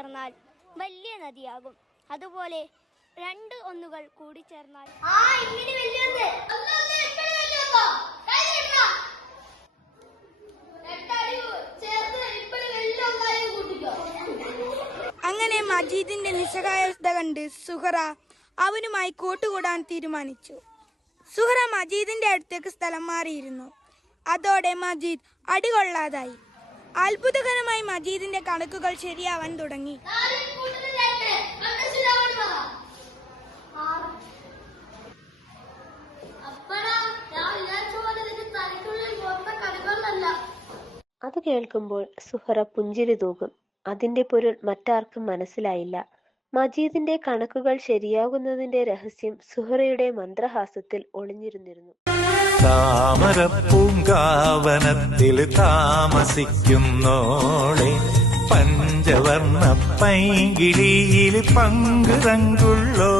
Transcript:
ചേർന്നാൽ വലിയ നദിയാകും. അതുപോലെ രണ്ട് ഒന്നുകൾ കൂടി ചേർന്നാൽ അങ്ങനെ മജീദിന്റെ നിസ്സഹായത കണ്ട് സുഹറ അവനുമായി കൂട്ടുകൂടാൻ തീരുമാനിച്ചു. സുഹറ മജീദിന്റെ അടുത്തേക്ക് സ്ഥലം മാറിയിരുന്നു. അതോടെ മജീദ് അടികൊള്ളാതായി. അത്ഭുതകരമായി മജീദിന്റെ കണക്കുകൾ ശരിയാവാൻ തുടങ്ങി. അത് കേൾക്കുമ്പോൾ സുഹറ പുഞ്ചിരി തൂകും. അതിന്റെ പൊരുൾ മറ്റാർക്കും മനസ്സിലായില്ല. മജീദിന്റെ കണക്കുകൾ ശരിയാകുന്നതിന്റെ രഹസ്യം സുഹറയുടെ മന്ത്രഹാസത്തിൽ ഒളിഞ്ഞിരുന്നിരുന്നു. താമരപ്പൂങ്കാവനത്തിൽ താമസിക്കുന്നോളെ, പഞ്ചവർണ്ണ പൈങ്കിളിയിൽ പങ്കുറങ്കുള്ളോ